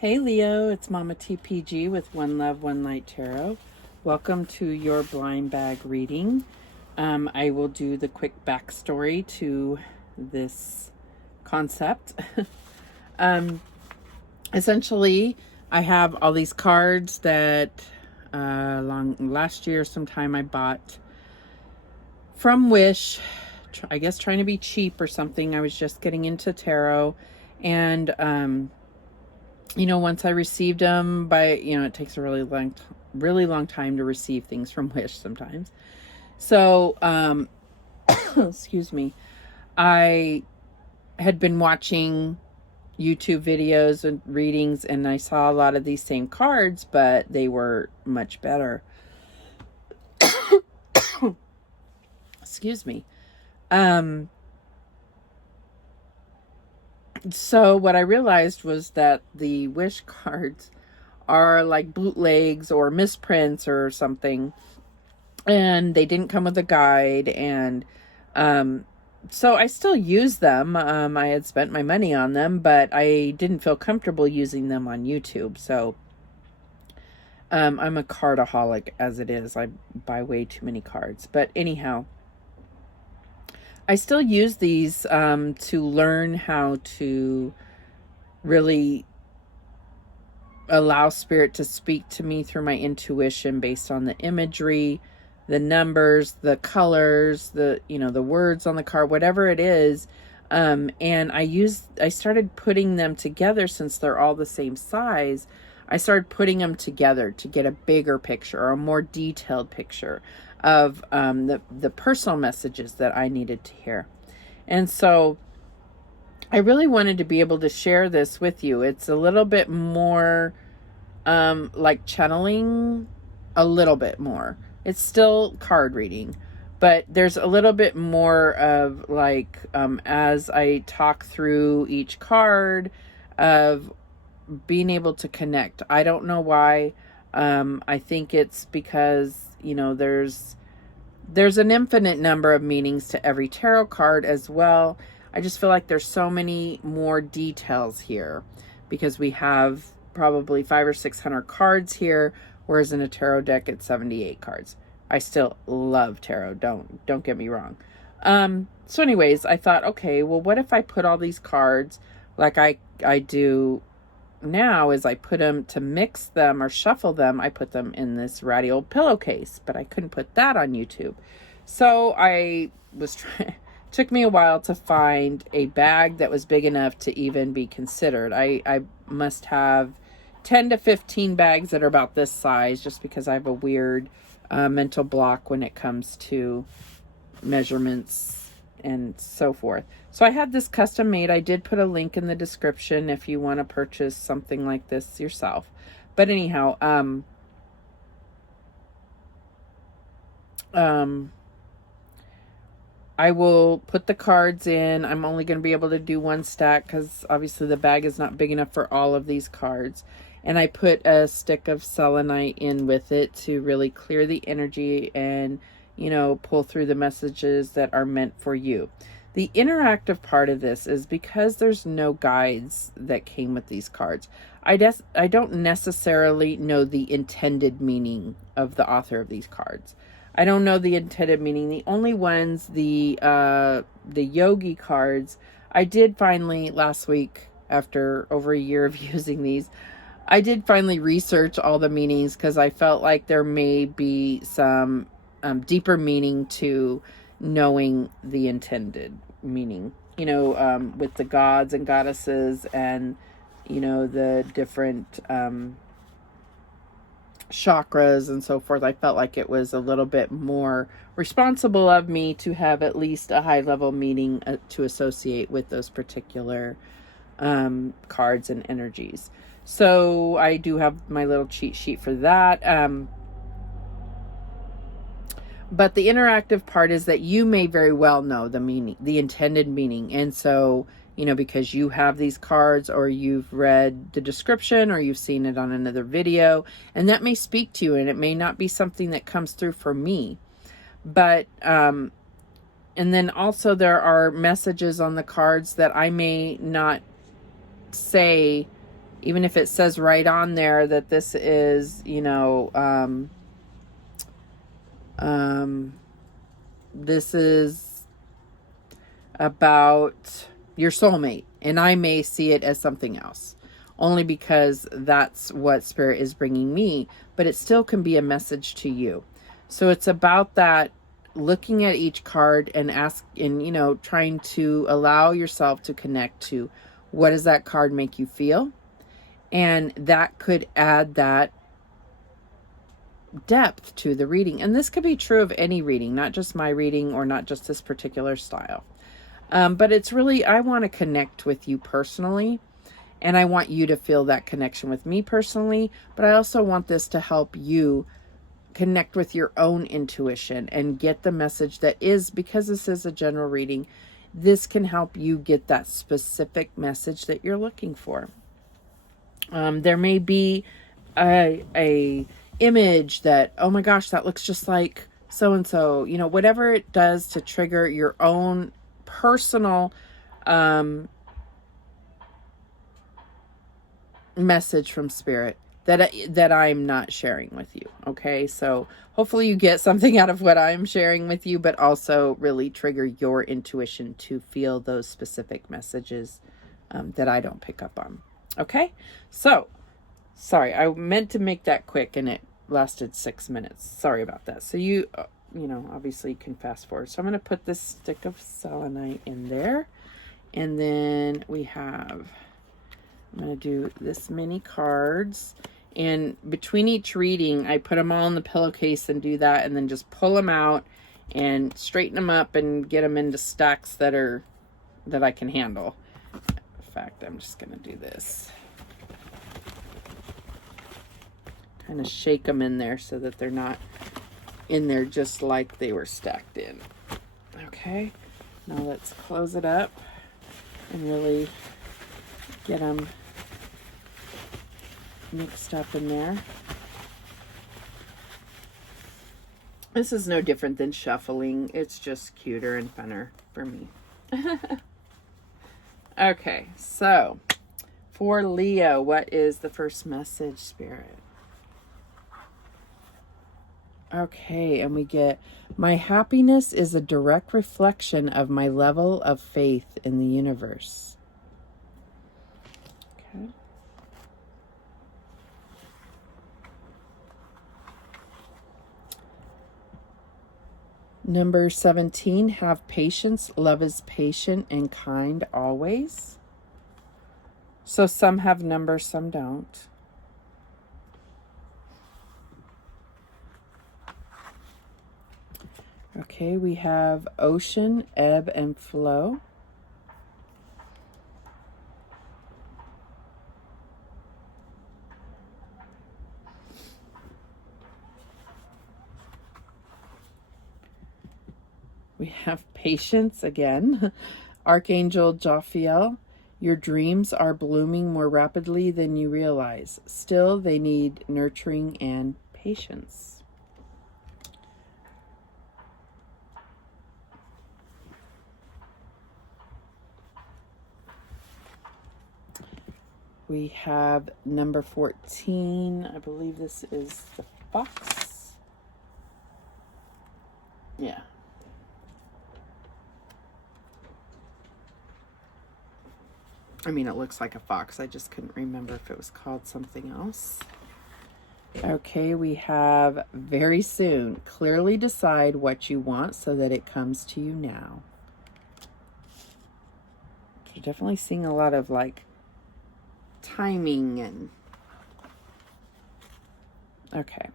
Hey Leo, it's Mama TPG with One Love, One Light Tarot. Welcome to your blind bag reading. I will do the quick backstory to this concept. Essentially, I have all these cards that last year sometime I bought from Wish, I guess trying to be cheap or something. I was just getting into tarot, and once I received them it takes a really long time to receive things from Wish sometimes. So, excuse me. I had been watching YouTube videos and readings, and I saw a lot of these same cards, but they were much better. Excuse me. So what I realized was that the Wish cards are like bootlegs or misprints or something, and they didn't come with a guide, and so I still use them. I had spent my money on them, but I didn't feel comfortable using them on YouTube. So I'm a cardaholic as it is. I buy way too many cards. But anyhow, I still use these to learn how to really allow spirit to speak to me through my intuition based on the imagery, the numbers, the colors, the words on the card, whatever it is. And I started putting them together since they're all the same size. I started putting them together to get a bigger picture or a more detailed picture of the personal messages that I needed to hear. And so I really wanted to be able to share this with you. It's a little bit more like channeling, a little bit more. It's still card reading, but there's a little bit more of like, as I talk through each card, of being able to connect. I don't know why. I think it's because, there's an infinite number of meanings to every tarot card as well. I just feel like there's so many more details here because we have probably 500 or 600 cards here, whereas in a tarot deck it's 78 cards. I still love tarot. Don't get me wrong. So anyways, I thought, okay, well, what if I put all these cards like I do now, is I put them to mix them or shuffle them. I put them in this ratty old pillowcase, but I couldn't put that on YouTube. So I was trying. Took me a while to find a bag that was big enough to even be considered. I must have 10 to 15 bags that are about this size, just because I have a weird mental block when it comes to measurements and so forth. So I had this custom made. I did put a link in the description if you want to purchase something like this yourself. But anyhow, I will put the cards in. I'm only going to be able to do one stack because obviously the bag is not big enough for all of these cards. And I put a stick of selenite in with it to really clear the energy and, pull through the messages that are meant for you. The interactive part of this is because there's no guides that came with these cards. I don't necessarily know the intended meaning of the author of these cards. I don't know the intended meaning. The only ones, the yogi cards, I did finally last week, after over a year of using these, I did finally research all the meanings because I felt like there may be some deeper meaning to knowing the intended meaning, with the gods and goddesses and, the different chakras and so forth. I felt like it was a little bit more responsible of me to have at least a high level meaning to associate with those particular cards and energies. So I do have my little cheat sheet for that. But the interactive part is that you may very well know the meaning, the intended meaning. And so, because you have these cards or you've read the description or you've seen it on another video, and that may speak to you, and it may not be something that comes through for me. But, and then also there are messages on the cards that I may not say even if it says right on there that this is, you know, this is about your soulmate, and I may see it as something else, only because that's what Spirit is bringing me, but it still can be a message to you. So it's about that, looking at each card and you know, trying to allow yourself to connect to what does that card make you feel, and that could add that depth to the reading. And this could be true of any reading, not just my reading or not just this particular style. But it's really, I want to connect with you personally, and I want you to feel that connection with me personally, but I also want this to help you connect with your own intuition and get the message that is, because this is a general reading, this can help you get that specific message that you're looking for. There may be a image that, oh my gosh, that looks just like so-and-so, you know, whatever it does to trigger your own personal message from Spirit that I'm not sharing with you. Okay, so hopefully you get something out of what I'm sharing with you, but also really trigger your intuition to feel those specific messages that I don't pick up on. Okay, so sorry, I meant to make that quick and it lasted 6 minutes. Sorry about that. So you know, obviously you can fast forward. So I'm going to put this stick of selenite in there. And then we have, I'm going to do this many cards. And between each reading, I put them all in the pillowcase and do that. And then just pull them out and straighten them up and get them into stacks that I can handle. In fact, I'm just going to do this. Kind of shake them in there so that they're not in there just like they were stacked in. Okay, now let's close it up and really get them mixed up in there. This is no different than shuffling. It's just cuter and funner for me. Okay, so for Leo, what is the first message, Spirit? Okay, and we get, my happiness is a direct reflection of my level of faith in the universe. Okay. Number 17, have patience. Love is patient and kind always. So some have numbers, some don't. Okay, we have ocean, ebb and flow. We have patience again. Archangel Jophiel, your dreams are blooming more rapidly than you realize. Still, they need nurturing and patience. We have number 14. I believe this is the fox. Yeah. I mean, it looks like a fox. I just couldn't remember if it was called something else. Okay, we have very soon. Clearly decide what you want so that it comes to you now. You're definitely seeing a lot of like timing and okay,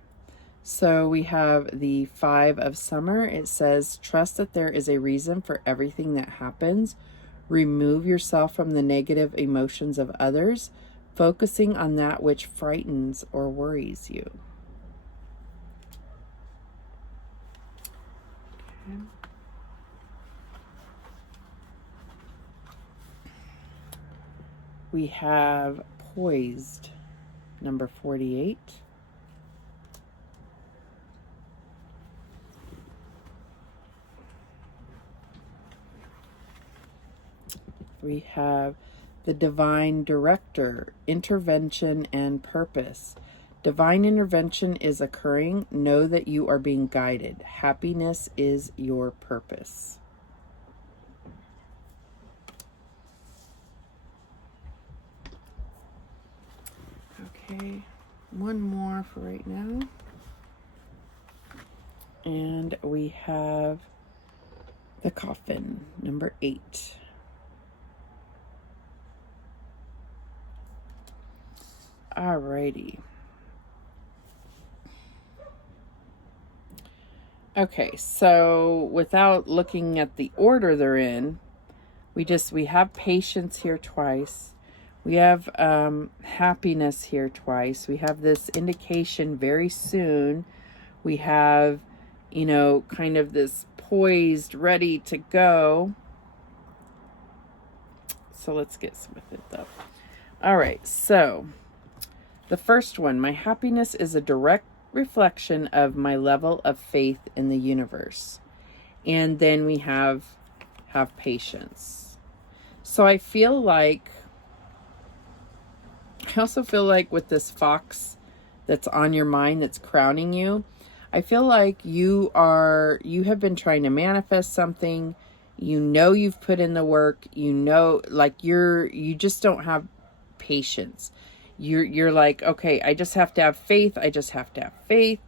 so we have the 5 of summer. It says trust that there is a reason for everything that happens. Remove yourself from the negative emotions of others, focusing on that which frightens or worries you. Okay. We have poised, number 48. We have the divine director, intervention and purpose. Divine intervention is occurring. Know that you are being guided. Happiness is your purpose. Okay, one more for right now. And we have the coffin, number 8. Alrighty. Okay, so without looking at the order they're in, we have patience here twice. We have happiness here twice. We have this indication very soon. We have, you know, kind of this poised, ready to go. So let's get with it though. All right, so the first one, my happiness is a direct reflection of my level of faith in the universe. And then we have patience. So I also feel like with this fox that's on your mind, that's crowning you, I feel like you have been trying to manifest something. You know, you've put in the work, you know, like you just don't have patience. You're like, okay, I just have to have faith. I just have to have faith.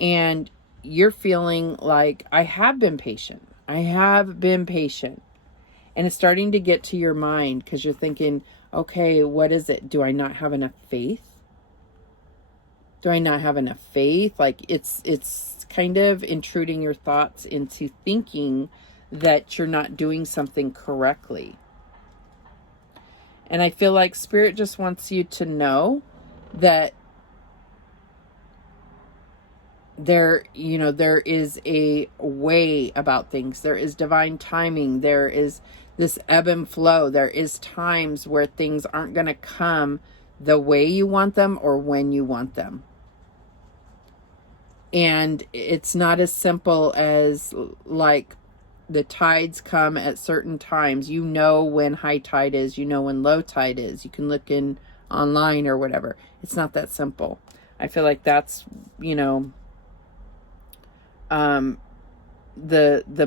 And you're feeling like, I have been patient. I have been patient. And it's starting to get to your mind because you're thinking, okay, what is it? Do I not have enough faith? Do I not have enough faith? Like it's kind of intruding your thoughts into thinking that you're not doing something correctly. And I feel like Spirit just wants you to know that there is a way about things. There is divine timing. There is this ebb and flow. There is times where things aren't going to come the way you want them or when you want them. And it's not as simple as like the tides come at certain times. You know when high tide is, you know when low tide is. You can look in online or whatever. It's not that simple. I feel like that's, the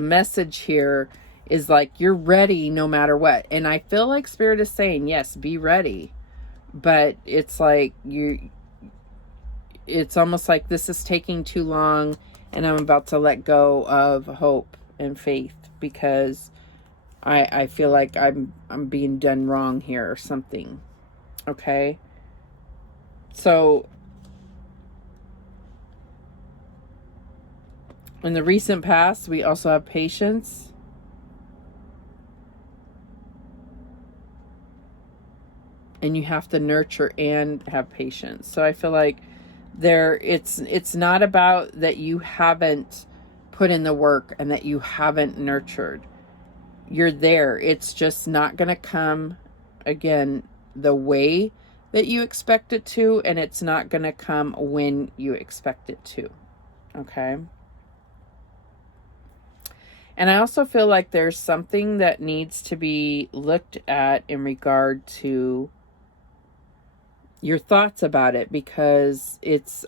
message here is like, you're ready no matter what. And I feel like Spirit is saying, yes, be ready. But it's like it's almost like this is taking too long and I'm about to let go of hope and faith because I feel like I'm being done wrong here or something. Okay? So in the recent past, we also have patience. And you have to nurture and have patience. So I feel like it's not about that you haven't put in the work and that you haven't nurtured. You're there. It's just not going to come, again, the way that you expect it to, and it's not going to come when you expect it to. Okay? And I also feel like there's something that needs to be looked at in regard to your thoughts about it, because it's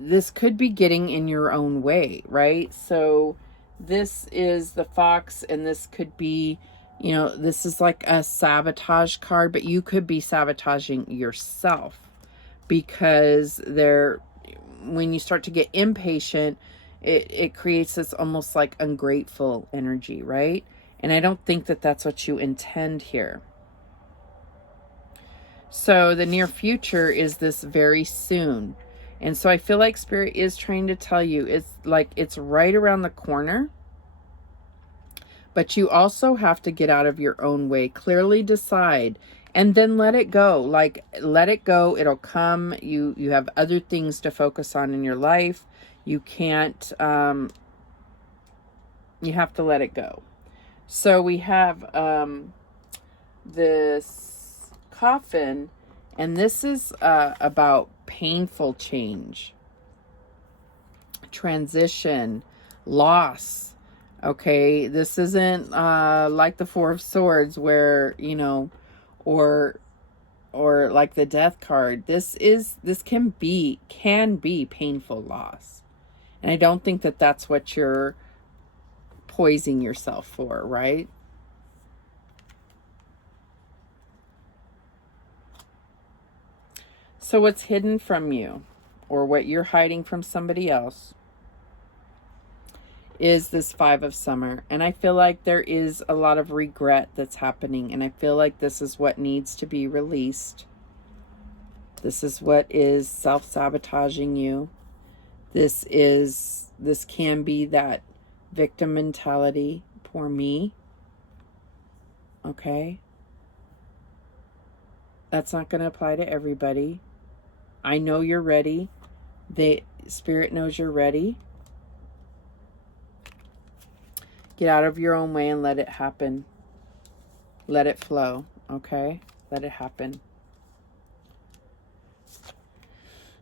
this could be getting in your own way, right? So this is the fox, and this could be, this is like a sabotage card, but you could be sabotaging yourself because when you start to get impatient, it creates this almost like ungrateful energy, right? And I don't think that that's what you intend here. So the near future is this very soon. And so I feel like Spirit is trying to tell you it's right around the corner. But you also have to get out of your own way, clearly decide, and then let it go. Like, let it go. It'll come. You have other things to focus on in your life. You can't, you have to let it go. So we have this coffin, and this is about painful change, transition, loss, Okay, this isn't like the Four of Swords where, you know, or like the Death card. This can be painful loss. And I don't think that that's what you're poising yourself for, right? So what's hidden from you, or what you're hiding from somebody else, is this Five of Summer. And I feel like there is a lot of regret that's happening. And I feel like this is what needs to be released. This is what is self-sabotaging you. This can be that victim mentality. Poor me. Okay? That's not going to apply to everybody. I know you're ready. The Spirit knows you're ready. Get out of your own way and let it happen. Let it flow, okay? Let it happen.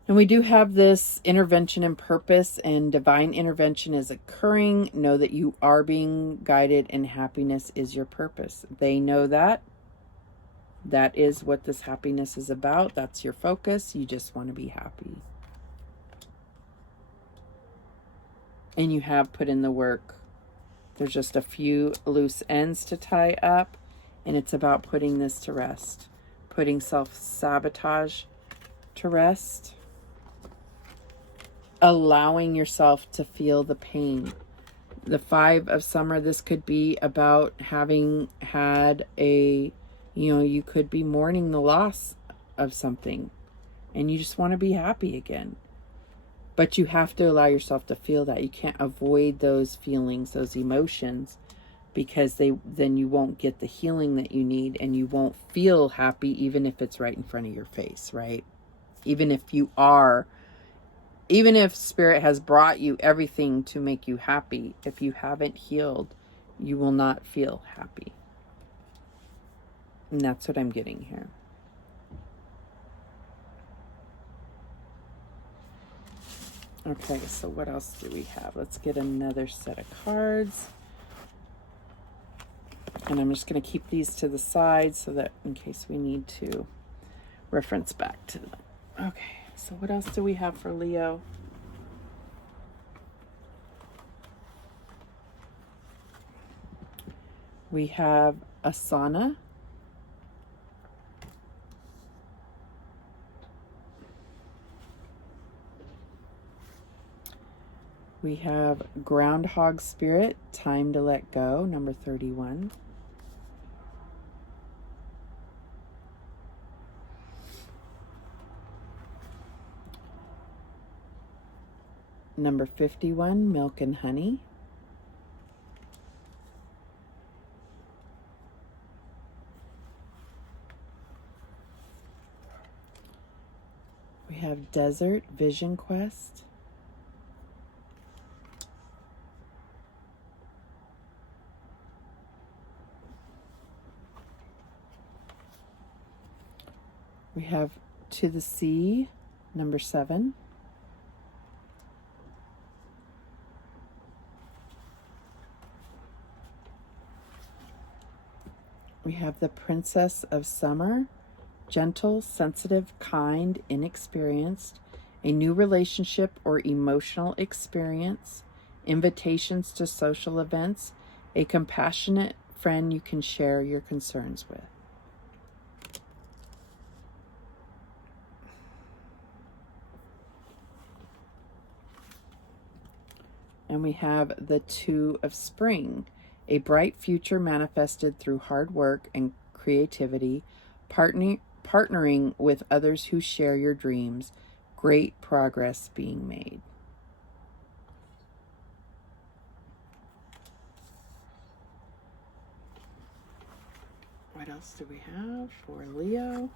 And we do have this intervention and purpose, and divine intervention is occurring. Know that you are being guided, and happiness is your purpose. They know that. That is what this happiness is about. That's your focus. You just want to be happy. And you have put in the work. There's just a few loose ends to tie up, and it's about putting this to rest. Putting self-sabotage to rest. Allowing yourself to feel the pain. The Five of Summer, this could be about having had a, you could be mourning the loss of something, and you just want to be happy again. But you have to allow yourself to feel that. You can't avoid those feelings, those emotions, because then you won't get the healing that you need, and you won't feel happy even if it's right in front of your face, right? Even if Spirit has brought you everything to make you happy, if you haven't healed, you will not feel happy. And that's what I'm getting here. Okay, so what else do we have? Let's get another set of cards. And I'm just going to keep these to the side so that in case we need to reference back to them. Okay, so what else do we have for Leo? We have Asana. We have Groundhog Spirit, Time to Let Go, number 31. Number 51, Milk and Honey. We have Desert Vision Quest. We have To the Sea, number 7. We have The Princess of Summer, gentle, sensitive, kind, inexperienced, a new relationship or emotional experience, invitations to social events, a compassionate friend you can share your concerns with. And we have the Two of Spring, a bright future manifested through hard work and creativity, partnering with others who share your dreams, great progress being made. What else do we have for Leo?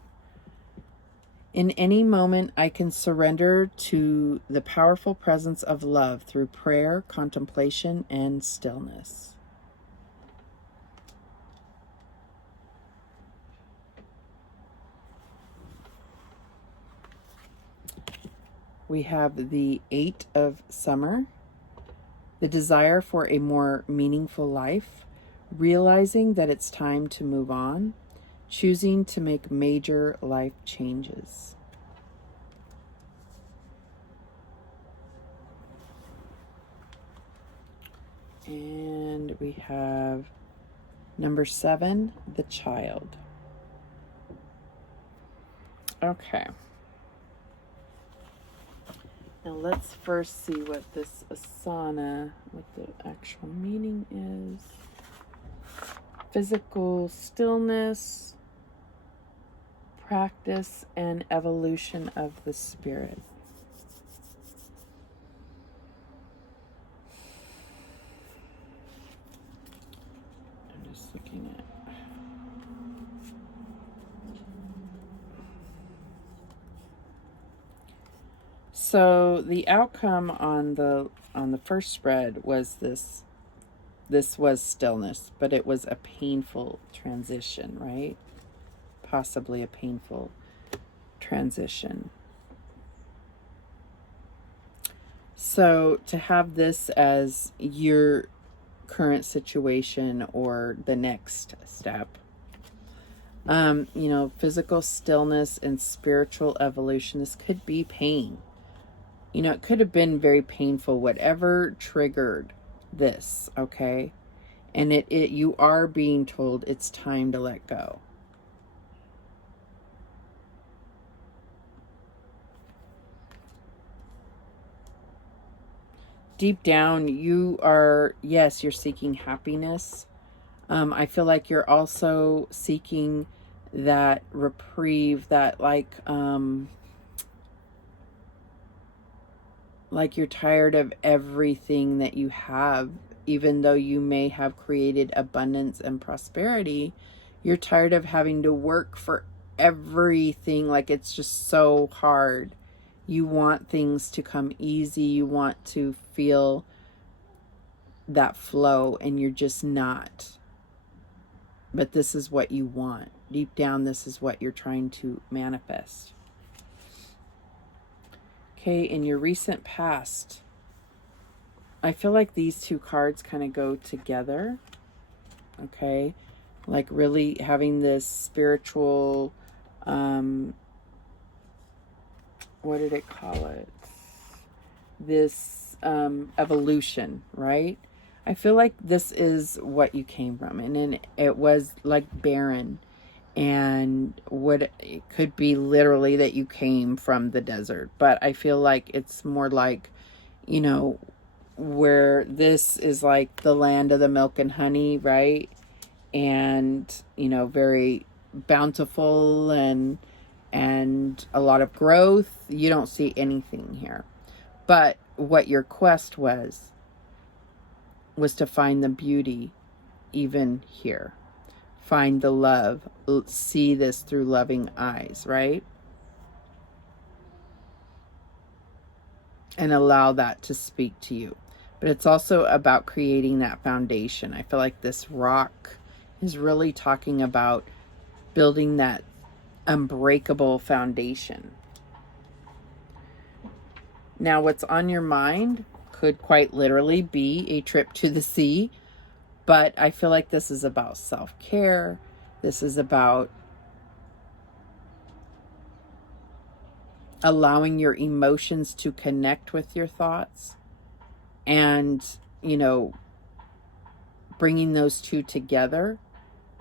In any moment, I can surrender to the powerful presence of love through prayer, contemplation, and stillness. We have the Eight of Summer. the desire for a more meaningful life, realizing that it's time to move on, choosing to make major life changes. And we have number 7, the child. Okay. Now let's first see what this asana, what the actual meaning is. Physical stillness, practice, and evolution of the spirit. I'm just looking at. So the outcome on the first spread was this was stillness, but it was a painful transition, right? Possibly a painful transition. So to have this as your current situation or the next step, physical stillness and spiritual evolution, this could be pain. It could have been very painful, whatever triggered this, okay? And you are being told it's time to let go. Deep down, you're seeking happiness. I feel like you're also seeking that reprieve, that like you're tired of everything that you have. Even though you may have created abundance and prosperity, you're tired of having to work for everything. Like, it's just so hard. You want things to come easy. You want to feel that flow, and you're just not. But this is what you want. Deep down, this is what you're trying to manifest. Okay, in your recent past, I feel like these two cards kind of go together. Okay, like really having this spiritual, what did it call it? This evolution, right? I feel like this is what you came from, and then it was like barren. And it could be literally that you came from the desert, but I feel like it's more like, where this is like the land of the milk and honey, right? And, very bountiful and a lot of growth. You don't see anything here. But what your quest was to find the beauty even here. Find the love, see this through loving eyes, right? And allow that to speak to you. But it's also about creating that foundation. I feel like this rock is really talking about building that unbreakable foundation. Now, what's on your mind could quite literally be a trip to the sea. But I feel like this is about self-care. This is about allowing your emotions to connect with your thoughts and, bringing those two together.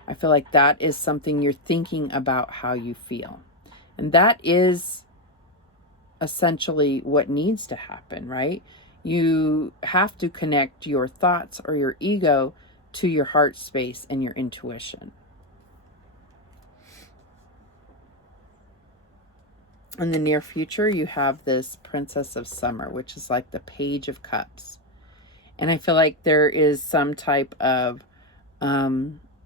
I feel like that is something you're thinking about, how you feel. And that is essentially what needs to happen, right? You have to connect your thoughts or your ego to your heart space and your intuition. In the near future, you have this Princess of Summer, which is like the Page of Cups. And I feel like there is some type of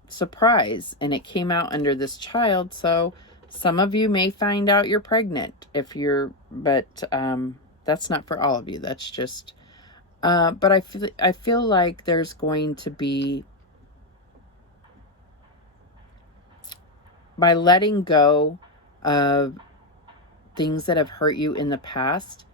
surprise, and it came out under this child. So some of you may find out you're pregnant but that's not for all of you. That's just, but I feel like there's going to be, by letting go of things that have hurt you in the past,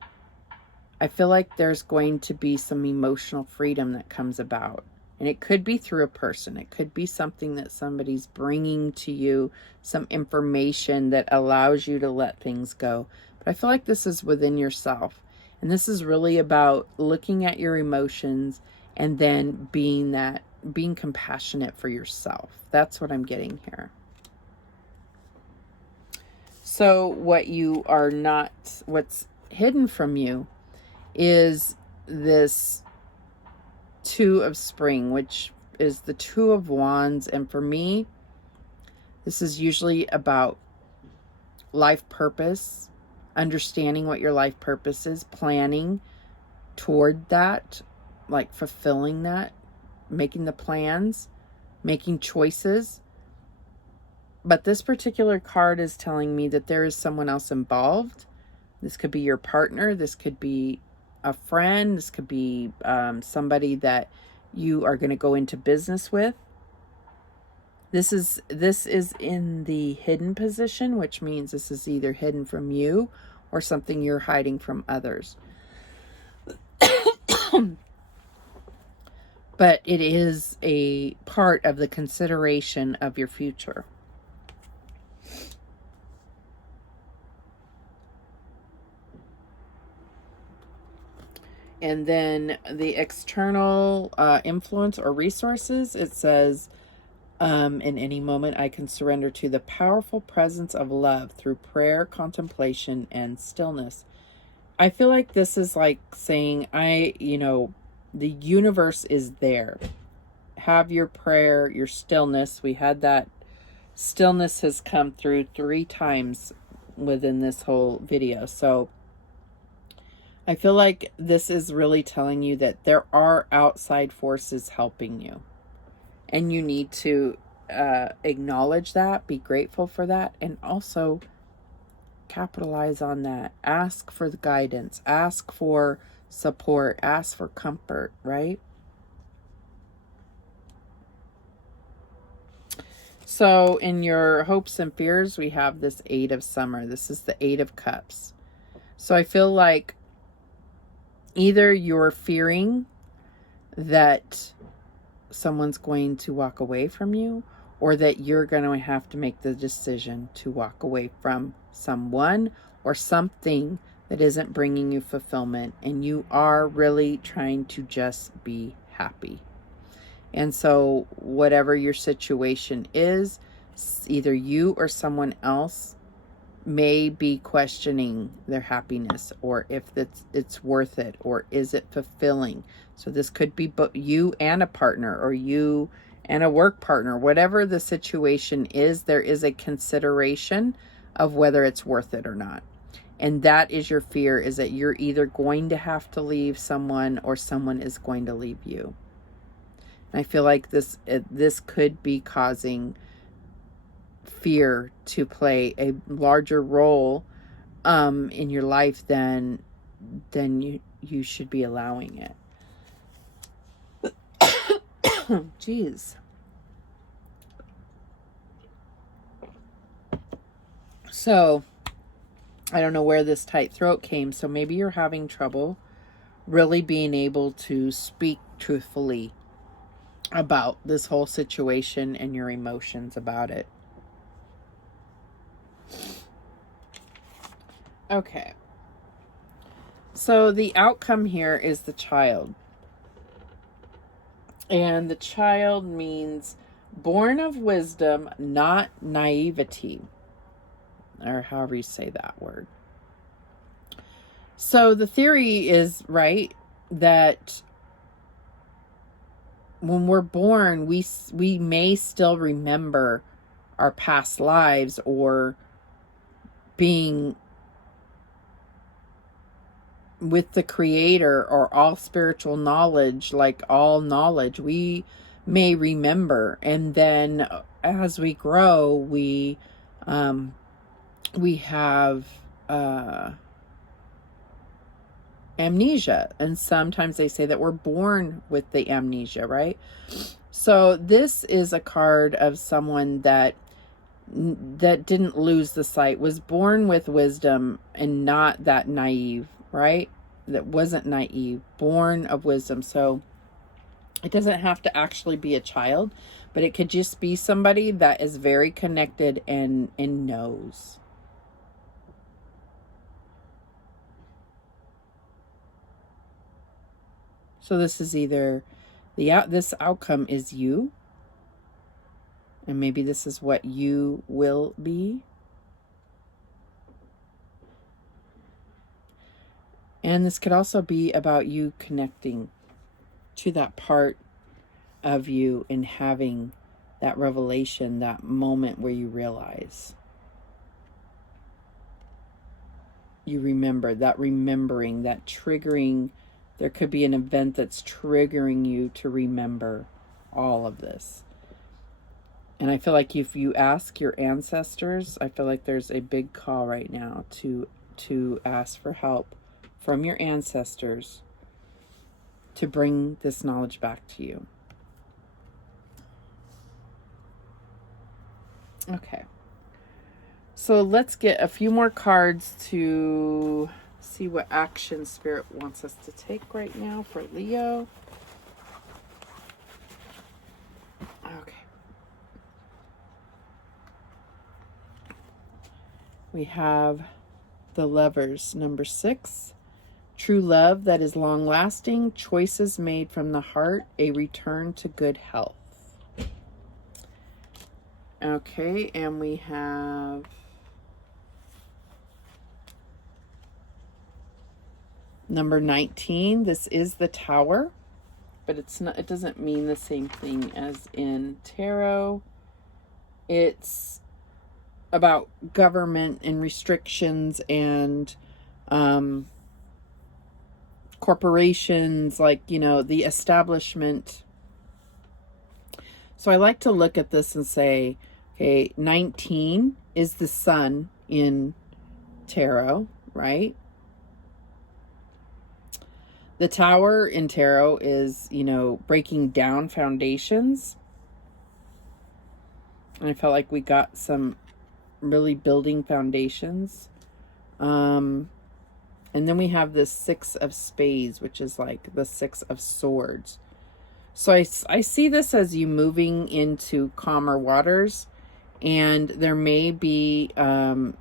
I feel like there's going to be some emotional freedom that comes about. And it could be through a person. It could be something that somebody's bringing to you, some information that allows you to let things go. But I feel like this is within yourself. And this is really about looking at your emotions and then being compassionate for yourself. That's what I'm getting here. So what's hidden from you is this Two of Spring, which is the Two of Wands. And for me, this is usually about life purpose, understanding what your life purpose is, planning toward that, like fulfilling that, making the plans, making choices. But this particular card is telling me that there is someone else involved. This could be your partner. This could be a friend. This could be somebody that you are going to go into business with. This is in the hidden position, which means this is either hidden from you or something you're hiding from others. But it is a part of the consideration of your future. And then the external influence or resources, it says, in any moment I can surrender to the powerful presence of love through prayer, contemplation, and stillness. I feel like this is like saying, the universe is there. Have your prayer, your stillness. We had that. Stillness has come through 3 times within this whole video. So I feel like this is really telling you that there are outside forces helping you. And you need to acknowledge that, be grateful for that, and also capitalize on that. Ask for the guidance, ask for support, ask for comfort, right? So in your hopes and fears, we have this 8 of Summer. This is the 8 of Cups. So I feel like either you're fearing that someone's going to walk away from you, or that you're going to have to make the decision to walk away from someone or something that isn't bringing you fulfillment, and you are really trying to just be happy. And so whatever your situation is, either you or someone else may be questioning their happiness, or if it's worth it, or is it fulfilling. So this could be you and a partner, or you and a work partner. Whatever the situation is, there is a consideration of whether it's worth it or not. And that is your fear, is that you're either going to have to leave someone or someone is going to leave you. And I feel like this could be causing fear to play a larger role in your life than you should be allowing it. Jeez. So I don't know where this tight throat came, so maybe you're having trouble really being able to speak truthfully about this whole situation and your emotions about it. Okay. So the outcome here is the Child. And the Child means born of wisdom, not naivety. Or however you say that word. So the theory is, right, that when we're born, we may still remember our past lives, or being with the Creator, or all spiritual knowledge, like all knowledge, we may remember. And then as we grow, we have amnesia. And sometimes they say that we're born with the amnesia, right? So this is a card of someone that didn't lose the sight, was born with wisdom and not that naive, right? that wasn't naive, born of wisdom. So it doesn't have to actually be a child, but it could just be somebody that is very connected and knows. So this is either this outcome is you, and maybe this is what you will be. And this could also be about you connecting to that part of you and having that revelation, that moment where you realize. You remember, that remembering, that triggering. There could be an event that's triggering you to remember all of this. And I feel like if you ask your ancestors, I feel like there's a big call right now to ask for help from your ancestors to bring this knowledge back to you. Okay. So let's get a few more cards to see what action Spirit wants us to take right now for Leo. Okay. We have the Lovers, number 6. True love that is long-lasting, choices made from the heart, a return to good health. Okay, and we have number 19. This is the Tower, but it's not. It doesn't mean the same thing as in tarot. It's about government and restrictions and corporations, like, you know, the establishment. So I like to look at this and say, okay, 19 is the sun in tarot, right? The Tower in tarot is, you know, breaking down foundations. And I felt like we got some really building foundations. And then we have this 6 of Spades, which is like the 6 of Swords. So I see this as you moving into calmer waters, and there may be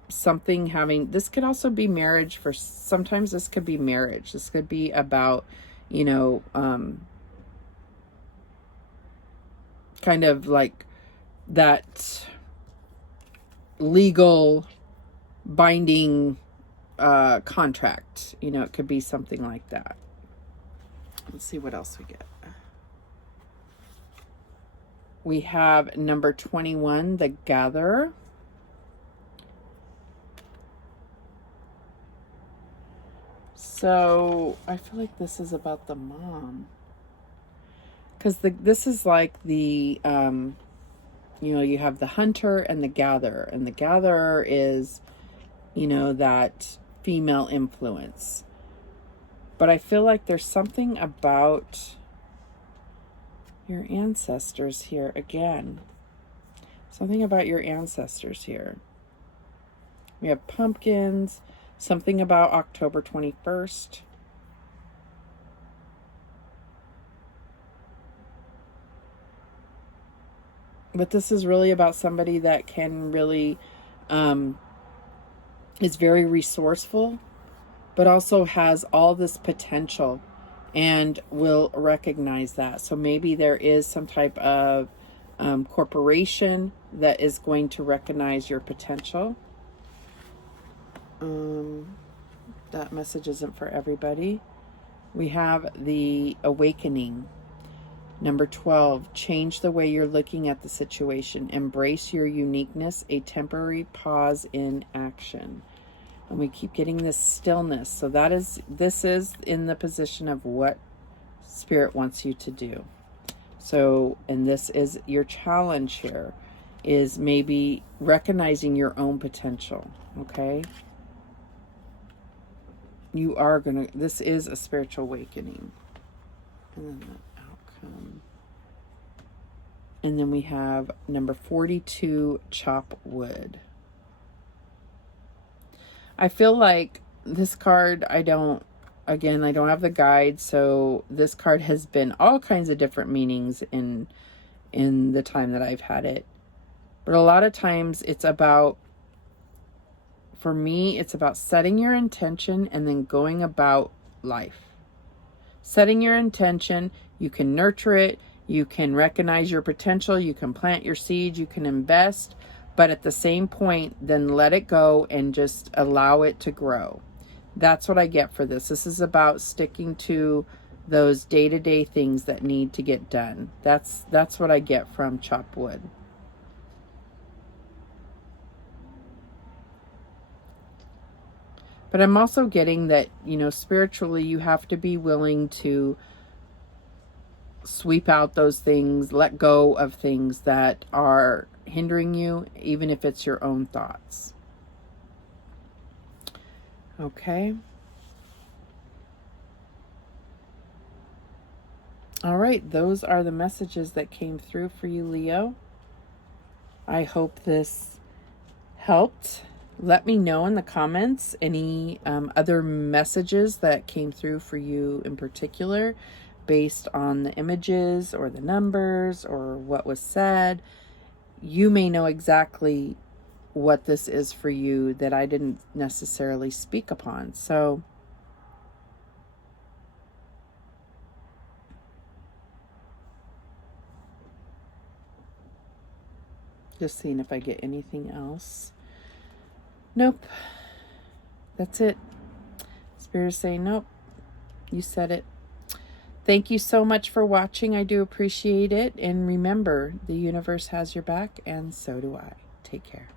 something having, this could also be marriage for, sometimes this could be marriage. This could be about, you know, kind of like that legal binding contract. You know, it could be something like that. Let's see what else we get. We have number 21, the Gatherer. So I feel like this is about the mom, because this is like the you know, you have the Hunter and the Gatherer, and the Gatherer is, you know, that female influence. But I feel like there's something about your ancestors here again. Something about your ancestors here. We have pumpkins, something about October 21st. But this is really about somebody that can really, is very resourceful, but also has all this potential and will recognize that. So maybe there is some type of corporation that is going to recognize your potential. That message isn't for everybody. We have the Awakening. Number 12, change the way you're looking at the situation. Embrace your uniqueness, a temporary pause in action. And we keep getting this stillness. So this is in the position of what Spirit wants you to do. So, and this is your challenge here, is maybe recognizing your own potential, okay? You are going to, this is a spiritual awakening. And then the outcome. And then we have number 42, chop wood. I feel like this card, I don't again, I don't have the guide, so this card has been all kinds of different meanings in the time that I've had it. But a lot of times it's about, for me, it's about setting your intention and then going about life. Setting your intention, you can nurture it, you can recognize your potential, you can plant your seeds, you can invest, but at the same point, then let it go and just allow it to grow. That's what I get for this. This is about sticking to those day-to-day things that need to get done. That's what I get from chop wood. But I'm also getting that, you know, spiritually, you have to be willing to sweep out those things, let go of things that are hindering you, even if it's your own thoughts. Okay. All right, those are the messages that came through for you, Leo. I hope this helped. Let me know in the comments any other messages that came through for you in particular, based on the images or the numbers or what was said. You may know exactly what this is for you that I didn't necessarily speak upon. So just seeing if I get anything else. Nope. That's it. Spirit is saying, nope. You said it. Thank you so much for watching. I do appreciate it. And remember, the universe has your back, and so do I. Take care.